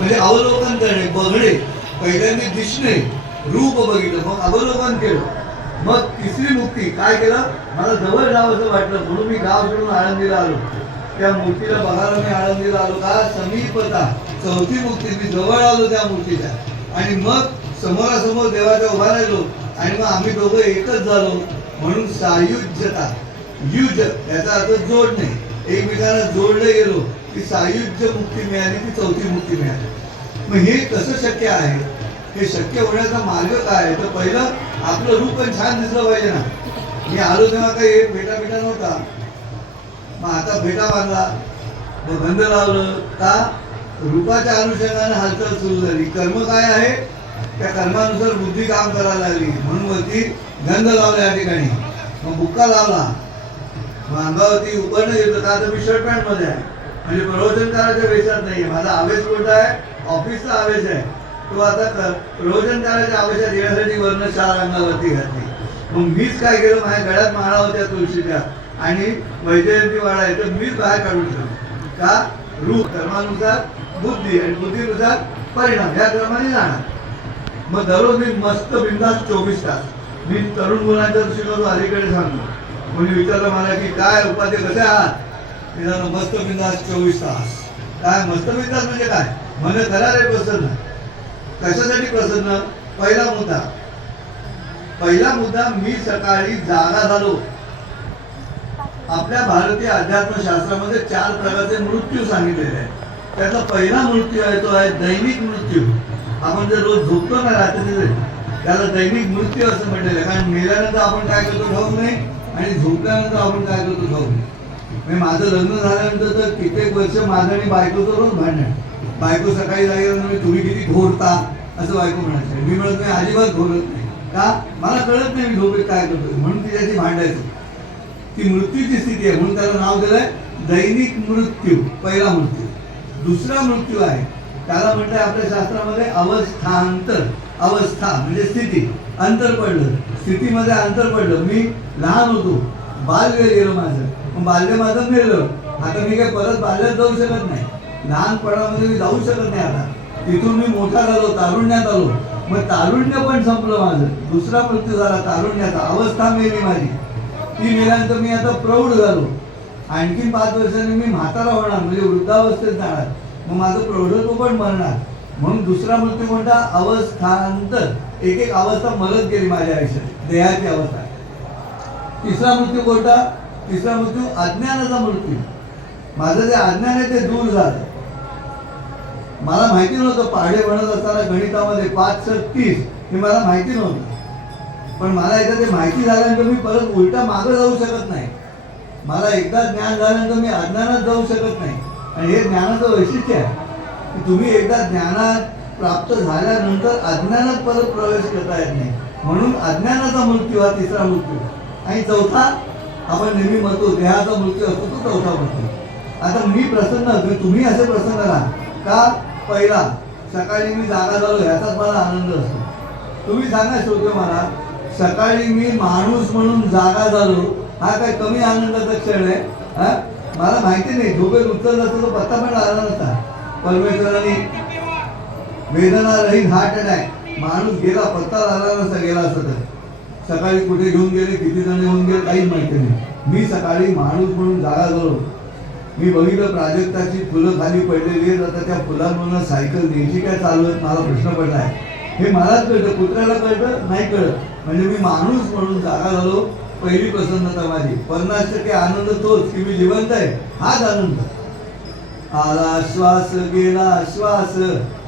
म्हणजे अवलोकन करणे, बघणे, पहिल्यांदा दिसणे, रूप बघितलं, मग अवलोकन केलं, मग तिसरी मुक्ती काय केलं, मला जवळ जावंसं वाटलं म्हणून मी गाव सोडून आळंदीला आलो. त्या मूर्तीला बघायला मी आळंदीला आलो का, समीपता, चौथी मुक्ती, मी जवळ आलो त्या मूर्तीच्या. आणि मग समोरासमोर देवाच्या उभा राहिलो आणि मग आम्ही दोघं एकच झालो म्हणून सायुज्यता, युज याचा अर्थ जोडणे, एकमेकांना जोडले गेलो की सायुज्य मुक्ती मिळाली, ती चौथी मुक्ती मिळाली. मग हे कसं शक्य आहे, हे शक्य होण्याचा मार्ग काय आहे, तर पहिलं आपलं रूप पण छान दिसलं पाहिजे ना. मी आलो तेव्हा काही एक फेटा नव्हता, मग आता फेटा बांधला, मग गंध लावलं का, रूपाच्या अनुषंगाने हालचाल सुरू झाली. कर्म काय आहे, त्या कर्मानुसार बुद्धी काम करायला लागली म्हणून वरती गंध लावला या ठिकाणी, मग बुक्का लावला, मग अंगावरती उपरणं घेतलं का, तर मी शर्ट पॅन्ट मध्ये आहे म्हणजे प्रवचनकाराच्या वेशात नाहीये. माझा आवेश कोणता आहे, ऑफिसचा आवेश आहे. तो आता प्रवचनकाराच्या आवेशात येण्यासाठी वर्ण शाल अंगावरती घातली. मग मीच काय केलं, माझ्या गळ्यात माळा होत्या तुळशीच्या आणि वैजयंती वाडा आहे, तर मीच बाहेर काढून ठेवलं का, रूप कर्मानुसार बुद्धी आणि बुद्धीनुसार परिणाम या क्रमाने जाणार. मग दररोज मी मस्त बिंदास 24 तास मी तरुण मुलांच्या शिकवतो, अलीकडे सांगतो. कोणी विचारलं मला की काय उपाध्ये कसे आहात, मी सांगतो मस्त बिंदास 24 तास. काय मस्त बिंदास म्हणजे काय, मन करा रे प्रसन्न. कशासाठी प्रसन्न, पहिला मुद्दा मी सकाळी जागा झालो. आपल्या भारतीय अध्यात्मशास्त्रामध्ये 4 प्रकारचे मृत्यू सांगितलेले आहेत. त्यातला पहिला मृत्यू आहे तो आहे दैनिक मृत्यू. आपण जर रोज झोपतो ना रात्री, त्याला दैनिक मृत्यू असं म्हटलेलं आहे. कारण मेल्यानंतर आपण काय करतो ठाऊक नाही आणि झोपल्यानंतर आपण काय करतो ठाऊक नाही. म्हणजे माझं लग्न झाल्यानंतर तर कित्येक वर्ष माझं आणि बायकोचं रोज भांडण. बायको सकाळी जायला तुम्ही किती घोरता असं बायको म्हणायचं. मी म्हणत नाही, अजिबात घोरत नाही. का, मला कळत नाही मी झोपेत काय करतोय म्हणून तिच्याशी भांडायचं. ती मृत्यूची स्थिती आहे म्हणून त्याला नाव दिलंय दैनिक मृत्यू, पहिला मृत्यू. दुसरा मृत्यू आहे त्याला म्हटलंय आपल्या शास्त्रामध्ये अवस्थांतर. अवस्था म्हणजे स्थिती, अंतर पडलं, स्थितीमध्ये अंतर पडलं. मी लहान होतो, बाल्य गेलं माझं, मग बाल्य माझं मेलं. आता मी काय परत बाल्यात जाऊ शकत नाही, लहानपणामध्ये मी जाऊ शकत नाही. आता तिथून मी मोठा झालो, तारुण्यात आलो, मग तारुण्य पण संपलं माझं. दुसरा मृत्यू झाला तारुण्याचा, अवस्था मेली माझी. ती मेल्यानंतर मी आता प्रौढ झालो, आणखीन 5 वर्षांनी मी म्हातारा होणार म्हणजे वृद्धावस्थेत जाणार, मग माझं प्रौढत्व पण मरणार. म्हणून दुसरा मृत्यू कोणता, अवस्थांतर. एक एक अवस्था मरत गेली माझ्या आयुष्यात, देहाची अवस्था. तिसरा मृत्यू कोणता, तिसरा मृत्यू अज्ञानाचा मृत्यू. माझं जे अज्ञान आहे ते दूर झालं. मला माहिती नव्हतं, पहाडे म्हणत असताना गणितामध्ये 5 + 30 हे मला माहिती नव्हतं. पण मला एकदा ते माहिती झाल्यानंतर मी परत उलटा मागं जाऊ शकत नाही. मला एकदा ज्ञान झाल्यानंतर मी अज्ञानात जाऊ शकत नाही. आणि हे ज्ञानाचं वैशिष्ट्य आहे की तुम्ही एकदा ज्ञानात प्राप्त झाल्यानंतर अज्ञानात परत प्रवेश करता येत नाही. म्हणून अज्ञानाचा मृत्यू हा तिसरा मृत्यू. आणि चौथा, आपण नेहमी म्हणतो देहाचा मृत्यू असतो तो चौथा मृत्यू. आता मी प्रसन्न, तुम्ही असे प्रसन्न राहा का, पहिला सकाळी मी जागा झालो ह्याचाच मला आनंद असतो. तुम्ही सांगा श्रोते मला, सकाळी मी माणूस म्हणून जागा झालो हा काय कमी आनंदाचा क्षण आहे? मला माहिती नाही, झोपेत उचलला असतो तो पत्ता पण आला नसता. परमेश्वराने वेदना रहित हार्ट अटॅक, माणूस गेला पत्ता आला नसता, गेला असता तर. सकाळी कुठे घेऊन गेले, किती जण घेऊन गेले, काहीच माहिती नाही. मी सकाळी माणूस म्हणून जागा झालो. मी बघितलं प्राजक्ताची फुलं खाली पडलेली आहेत, आता त्या फुलांवरून सायकल न्यायची काय चालवत, मला प्रश्न पडला आहे. हे मलाच कळतं, कुत्र्याला कळतं नाही कळत. म्हणजे मी माणूस म्हणून जागा झालो, पहिली प्रसन्नता माझी. 50% आनंद तोच की मी जिवंत आहे, हाच आनंद. आला श्वास गेला श्वास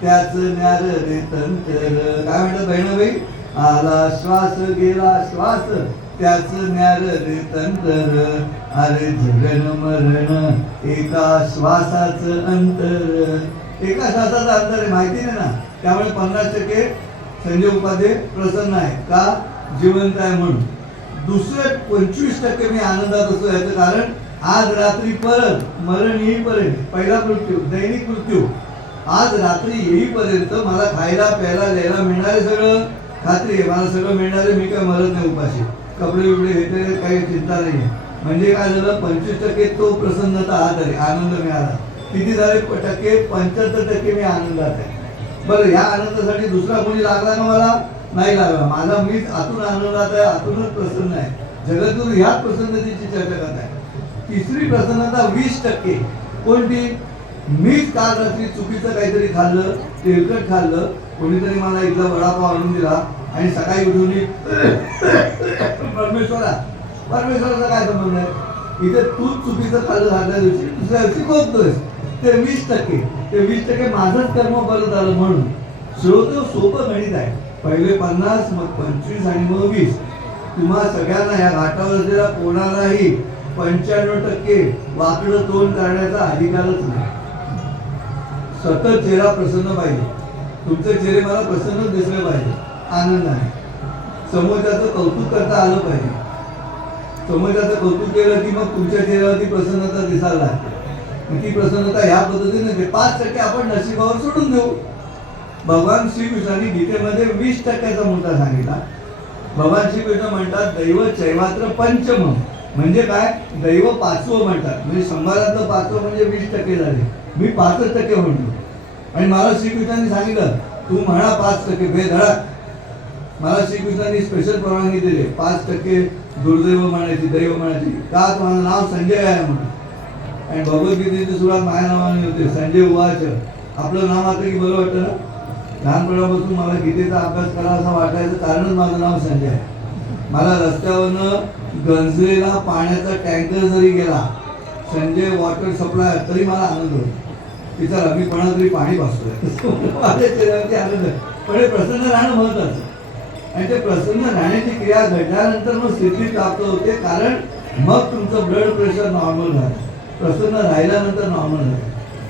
त्याच न्यार रे तंतर. काय म्हणतात बहिणाबाई, आला श्वास गेला श्वास त्याच न्यार रे तंतर. अरे जगन मरण एका श्वासाचं अंतर. एका श्वासाचं अंतर आहे, माहिती नाही ना. त्यामुळे 50% संजय उपाध्ये प्रसन्न आहे का, जिवंत आहे म्हणून. दुसरं 25% मी आनंदात असतो. याचं कारण आज रात्री परत मरण येईपर्यंत, पहिला मृत्यू दैनिक मृत्यू, आज रात्री येईपर्यंत मला खायला प्यायला लिहायला मिळणारे सगळं खात्री आहे. मला सगळं मिळणारे, मी काय मरत नाही उपाशी. कपडे बिपडे घेतले काही चिंता नाही आहे. म्हणजे काय झालं, 25% तो प्रसन्नता हा तरी आनंद मिळाला. किती झाले टक्के? 75% मी आनंदात आहे. बरं, ह्या आनंदासाठी दुसरा कोणी लागला का मला? नाही लागला. माझा मीच आतून आनंदात आहे, आतूनच प्रसन्न आहे. जगद्गुरु ह्याच प्रसन्नतेची चर्चा करत आहे. तिसरी प्रसन्नता 20%. कोणती? मीच काल रात्री चुकीचं काहीतरी खाल्लं, तेलकट खाल्लं, कोणीतरी मला एकदा वडापाव आणून दिला आणि सकाळी उठून परमेश्वराचा काय संबंध आहे? इथे तूच चुकीचं खाल्लं आदल्या दिवशी, दुसऱ्या दिवशी खोकतोय. ते 20%. ते 20% माझंच कर्म बरं झालं म्हणून. सोपं गणित आहे. पहिले 50, मग 25 आणि मग 20. तुम्हा सगळ्यांना या घाटावर असलेला कोणालाही 95% वाकडं तोंड करण्याचा अधिकारच नाही. सतत चेहरा प्रसन्न पाहिजे. तुमचे चेहरे मला प्रसन्न दिसले पाहिजे, आनंदाने. समोरच्याचं कौतुक करता आलं पाहिजे. समोरच्याचं कौतुक केलं की मग तुमच्या चेहऱ्यावरती प्रसन्नता दिसायला लागते. ती प्रसन्नता ह्या पद्धतीने 5% आपण नशिबावर सोडून देऊ. भगवान श्रीकृष्णांनी गीतेमध्ये 20%चा मुद्दा सांगितला. भगवान श्रीकृष्ण म्हणतात दैव चैवात्र पंचम. म्हणजे काय? दैव 5वं म्हणतात. म्हणजे 100 5वं म्हणजे 20% झाले. मी 5% म्हणतो. आणि मला श्रीकृष्णांनी सांगितलं तू म्हणा 5% बेधडक. मला श्रीकृष्णांनी स्पेशल परवानगी दिली 5% दुर्दैव म्हणायची, दैव म्हणायची. का? माझं नाव संजय आहे म्हणून. आणि भगवद्गीतेची सुरुवात माझ्या नावाने होते, संजय उवाच. आपलं नाव मात्र की बरं वाटतं ना? लहानपणापासून मला गीतेचा अभ्यास करा असं वाटायचं कारणच माझं नाव संजय आहे. मला रस्त्यावरनं गंजलेला पाण्याचा टँकर जरी गेला, संजय वॉटर सप्लाय, तरी मला आनंद होतो. तिचा मी कोणा तरी पाणी पाचतोय माझ्या चेहऱ्यावरती आनंद. पण हे प्रसन्न राहणं महत्वाचं. आणि ते प्रसन्न राहण्याची क्रिया घडल्यानंतर मग स्थिती प्राप्त होते. कारण मग तुमचं ब्लड प्रेशर नॉर्मल झालं, प्रसन्न राहिल्यानंतर नॉर्मल झालं.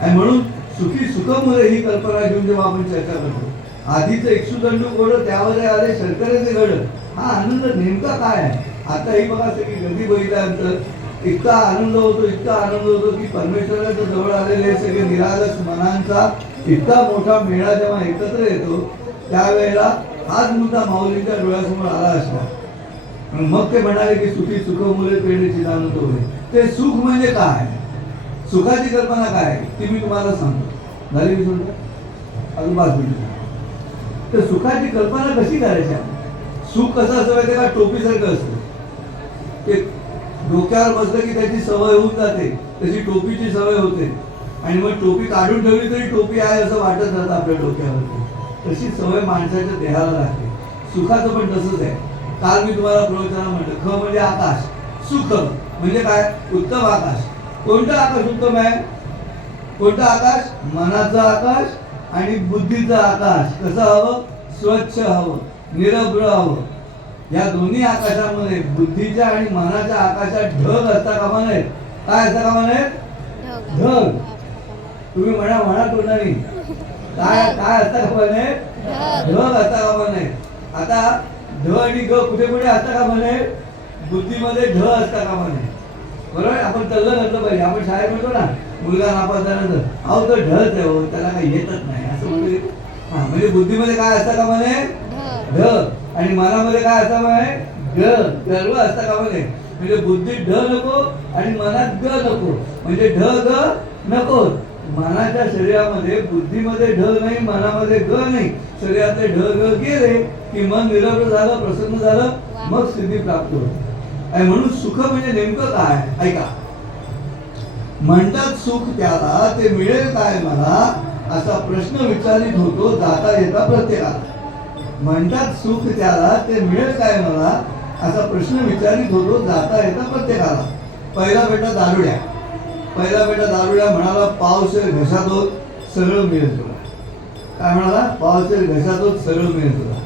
आणि म्हणून सुखी सुखमुळे ही कल्पना घेऊन जेव्हा आपण चर्चा करतो, आधीचं इक्षुदंडू घोडं त्यावर आले शर्करेचे घडं. हा आनंद नेमका काय आहे? आता ही बघा सगळी गर्दी बघितल्यानंतर इतका आनंद होतो, इतका आनंद होतो की परमेश्वराच्या जवळ आलेले सगळे निरागस मनांचा इतका मोठा मेळा जेव्हा एकत्र येतो त्यावेळेला हाच मुद्दा माऊलींच्या डोळ्यासमोर आला असता. मग ते म्हणाले की सुखी सुखमुळे प्रेणे चिदानंद होय. ते सुख म्हणजे काय? सुखाची कल्पना काय ती मी तुम्हाला सांगतो. झाली मी सांगतो अजून 5 मिनिटं. तर सुखाची कल्पना कशी करायची? सुख कसं असं माहिती का? टोपीसारखं असतं. ते डोक्यावर बसलं की त्याची सवय होऊन जाते, त्याची टोपीची सवय होते. आणि मग टोपी काढून ठेवली तरी टोपी आहे असं वाटत राहतं आपल्या डोक्यावरती. तशी सवय माणसाच्या देहाला लागते. सुखाचं पण तसंच आहे. काल मी तुम्हाला प्रवचनात म्हटलं ख म्हणजे आकाश, सुख म्हणजे काय? उत्तम आकाश. कोणतं आकाश उत्तम आहे? कोणतं आकाश? मनाचं आकाश आणि बुद्धीचं आकाश. कसं हवं? स्वच्छ हवं, निरभ्र हवं. या दोन्ही आकाशामध्ये बुद्धीच्या आणि मनाच्या आकाशात ढग असता कामा नयेत. काय असता कामा नयेत? ढग. तुम्ही म्हणा तोंडाने काय काय असता कामा नयेत? ढग असता कामा नयेत. आता ढ आणि ग कुठे कुठे असता कामा नयेत? बुद्धीमध्ये ढ असता कामा नये. बरोबर? आपण तल्लं घातलं पाहिजे. आपण शाळेत म्हणतो ना मुलगा नापास झाल्यानंतर अहो तो ढच आहे हो, त्याला काही येतच नाही असं म्हणतो. म्हणजे बुद्धीमध्ये काय असता कामा नये? ढ. आणि मनामध्ये काय असता कामा नये? ग. गर्व असता कामा नये. म्हणजे बुद्धीत ढ नको आणि मनात ग नको. म्हणजे ढ ग नको. मनाच्या शरीरामध्ये बुद्धीमध्ये ढ नाही, मनामध्ये ग नाही. शरीरातले ढ ग गेले की मन निरभ्र झालं, प्रसन्न झालं, मग सिद्धी प्राप्त होते. आणि म्हणून सुख म्हणजे नेमकं काय? ऐका. म्हणतात सुख त्याला ते मिळेल काय मला असा प्रश्न विचारित होतो जाता येता प्रत्येकाला. म्हणतात सुख त्याला ते मिळेल काय मला असा प्रश्न विचारित होतो जाता येता प्रत्येकाला. पहिला बेटा दारुड्या. पहिला बेटा दारुड्या म्हणाला पावशेर घशात होत सगळं मिळेल तुला. काय म्हणाला? पावशेर घशात होत सगळं मिळेल तुला.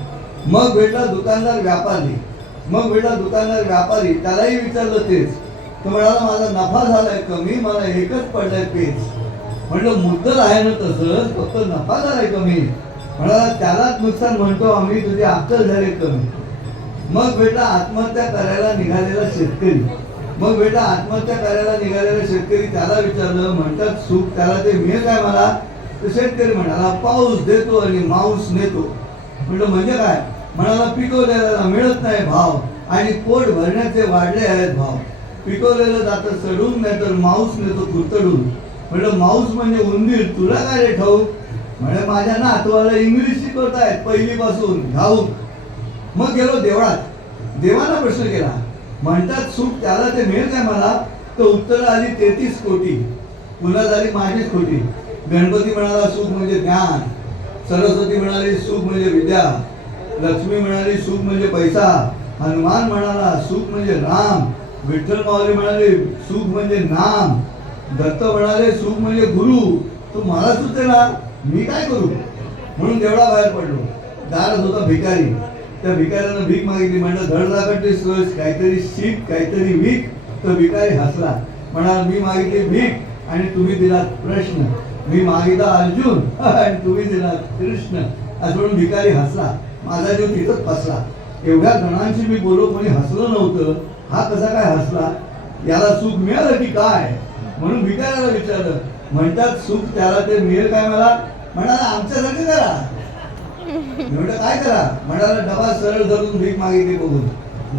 मग भेटला दुकानदार व्यापारी. मग भेटला दुकानदार व्यापारी, त्यालाही विचारलं तेच. तो म्हणाला माझा नफा झालाय कमी, मला एकच पडलाय पेच. म्हणलं मुद्दल आहे ना तसंच, फक्त नफा झालाय कमी. म्हणाला त्यालाच नुकसान म्हणतो आम्ही, तुझी अक्कल झाली कमी. मग भेटला आत्महत्या करायला निघालेला शेतकरी. मग भेटला आत्महत्या करायला निघालेला शेतकरी, त्याला विचारलं म्हणतात सुख त्याला ते मिळेल काय मला? तर शेतकरी म्हणाला पाऊस देतो आणि मांस नेतो. म्हटलं म्हणजे काय? म्हणाला पिकवलेला मिळत नाही भाव आणि पोट भरण्याचे वाढले आहेत भाव. पिकवलेलं जातं सडून, नाही तर मांस नेतो कुरतडून. म्हटलं माऊस म्हणजे उंदीर, तुला काय रे ठाऊक? म्हणजे माझ्या नातवाला इंग्लिश शिकवतायत पहिलीपासून घाऊक. मग गेलो देवळात, देवाला प्रश्न केला, म्हणतात सुख त्याला ते मिळेल काय मला? तर उत्तर आली 33 कोटी. पुन्हा झाली माझीच खोटी. गणपती म्हणाला सुख म्हणजे ज्ञान, सरस्वती म्हणाली सुख म्हणजे विद्या, लक्ष्मी म्हणाली सुख म्हणजे पैसा, हनुमान म्हणाला सुख म्हणजे राम, विठ्ठल माऊली म्हणाले सुख म्हणजे नाम, दत्त म्हणाले सुख म्हणजे गुरु. तू मला सुचेना, मी काय करू? म्हणून देवळा बाहेर पडलो. दारात होता भिकारी. त्या भिकाऱ्यानं भीक मागितली. म्हणलं धडधाकटली सोय, काहीतरी शिक, काहीतरी विक. तर भिकारी हसला, म्हणाला मी मागितली भीक आणि तुम्ही दिलात प्रश्न. मी मागितला अर्जुन आणि तुम्ही दिलात कृष्ण. असं म्हणून भिकारी हसला. माझा जीव तिथंच फसला. एवढ्या जणांशी मी बोललो, कोणी हसलं नव्हतं. हा कसा काय हसला? याला सुख मिळालं की काय? म्हणून भिकाऱ्याला विचारलं, म्हणतात सुख त्याला ते मिळेल काय मला? म्हणाला आमच्यासाठी करा. म्हटलं काय करा? म्हणाला डबा सरळ धरून भीक मागितली बघून,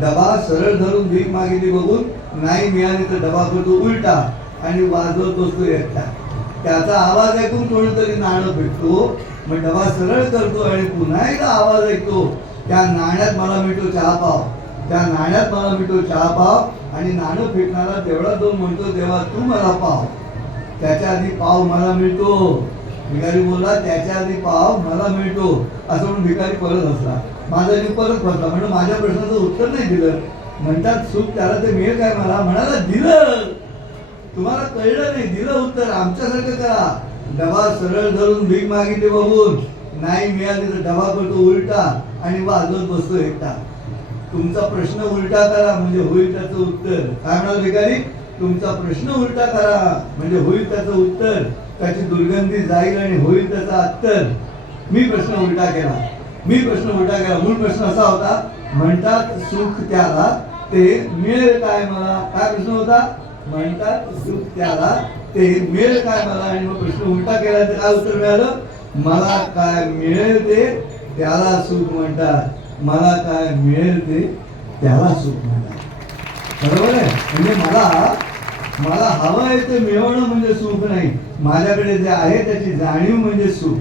डबा सरळ धरून भीक मागितली बघून नाही मिळाली तर डबा करतो उलटा आणि वाजवत बसतो एकटा. त्याचा आवाज ऐकून कोणीतरी नाणं फेकतो. मग डबा सरळ करतो आणि पुन्हा एकदा आवाज ऐकतो. त्या नाण्यात मला मिळतो चहा पाव, त्या नाण्यात मला मिळतो चहा पाव. आणि नाणं फेकणारा देवळात जाऊन म्हणतो देवा तू मला पाव. त्याच्या आधी पाव मला मिळतो. भिकारी बोलला त्याच्या आधी पाव मला मिळतो. असं म्हणून भिकारी परत हसला. माझा जीव परत फसला. म्हणजे माझ्या प्रश्नाचं उत्तर नाही दिलं. म्हणतात सुख त्याला ते मिळेल काय मला? म्हणाला दिलं. तुम्हाला कळलं नाही, दिलं उत्तर. आमच्यासारखं करा. डबा सरळ धरून भीक मागितली बघून नाही मिळाली तर डबा करतो उलटा आणि वाजवत बसतो एकटा. तुमचा प्रश्न उलटा करा म्हणजे होईल त्याचं उत्तर. काय म्हणाल भिकारी? तुमचा प्रश्न उलटा करा म्हणजे होईल त्याचं उत्तर. त्याची दुर्गंधी जाईल आणि होईल त्याचा अत्तर. मी प्रश्न उलटा केला. मूळ प्रश्न असा होता, म्हणतात सुख त्याला ते मिळेल काय मला? काय प्रश्न होता? म्हणतात सुख त्याला ते मिळेल काय मला? आणि मग प्रश्न उलटा केला तर काय उत्तर मिळालं? मला काय मिळेल ते त्याला सुख म्हणतात. मला काय मिळेल ते त्याला सुख म्हणतात. बरोबर आहे? म्हणजे मला हवं आहे ते मिळवणं म्हणजे सुख नाही. माझ्याकडे जे आहे त्याची जाणीव म्हणजे सुख.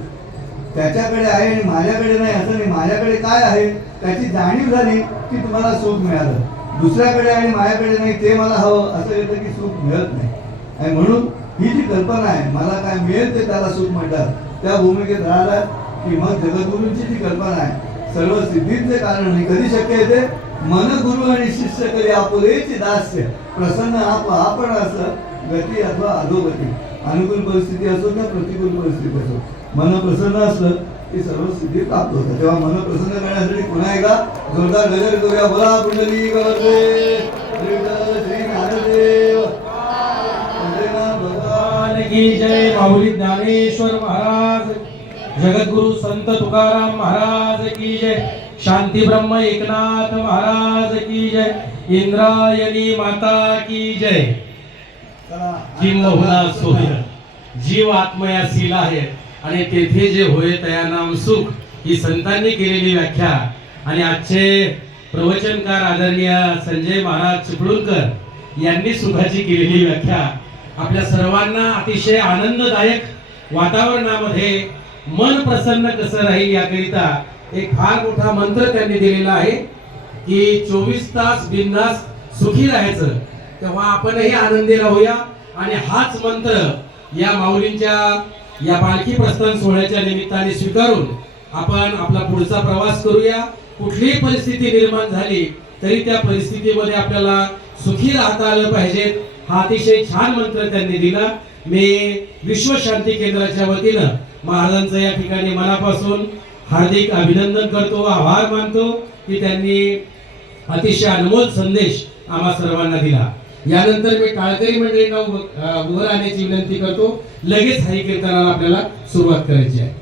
त्याच्याकडे आहे आणि माझ्याकडे नाही असं नाही. माझ्याकडे काय आहे त्याची जाणीव झाली की तुम्हाला सुख मिळालं. दुसऱ्याकडे आणि माझ्याकडे नाही ते मला हवं असं येतं की सुख मिळत नाही. आणि म्हणून ही जी कल्पना आहे मला काय मिळेल ते त्याला सुख म्हणतात, त्या भूमिकेत राहिला की मग जगद्गुरूंची जी कल्पना आहे सर्व सिद्धींचे कारण नाही. कधी शक्य येते? मन गुरु आणि शिष्य करी आपुलेची दास्य, प्रसन्न आपण असं गती अथवा अधोगती. अनुकूल परिस्थिती असो किंवा प्रतिकूल परिस्थिती असो, मन प्रसन्न असलं की सर्व सिद्धी प्राप्त होतात. तेव्हा मन प्रसन्न करण्यासाठी पुन्हा एकदा जोरदार गजर करूया. बोला कुंडली श्री नारदेव भगवान की जय. माऊली ज्ञानेश्वर महाराज, जगद्गुरु संत तुकाराम महाराज की जय. शांती ब्रह्म एकनाथ महाराज की जय. इंद्रायणी माता की जय. किंबहुना सोय जीव आत्मयासीला आहे आणि तेथे जे होय तया नाम सुख, ही संतांनी केलेली व्याख्या. आणि आजचे प्रवचनकार आदरणीय संजय महाराज चिपळूणकर यांनी सुखाची केलेली व्याख्या आपल्या सर्वांना अतिशय आनंददायक वातावरणामध्ये मन प्रसन्न कसं राहील याकरिता एक फार मोठा मंत्र त्यांनी दिलेला आहे की 24 तास बिनधास्त सुखी राहायचं. तेव्हा आपणही आनंदी राहूया आणि हाच मंत्र या माऊलींच्या या पालखी प्रस्थान सोहळ्याच्या निमित्ताने स्वीकारून आपण आपला पुढचा प्रवास करूया. कुठलीही परिस्थिती निर्माण झाली तरी त्या परिस्थितीमध्ये आपल्याला सुखी राहता आलं पाहिजे. हा अतिशय छान मंत्र त्यांनी दिला. मी विश्व शांती केंद्राच्या वतीनं महाराजांचं या ठिकाणी मनापासून हार्दिक अभिनंदन करतो, आभार मानतो की त्यांनी अतिशय अनमोल संदेश आम्हा सर्वांना दिला. यानंतर मी टाळकरी मंडळींना उभं राहण्याची विनंती करतो. लगेच हरी कीर्तनाला आपल्याला सुरुवात करायची आहे.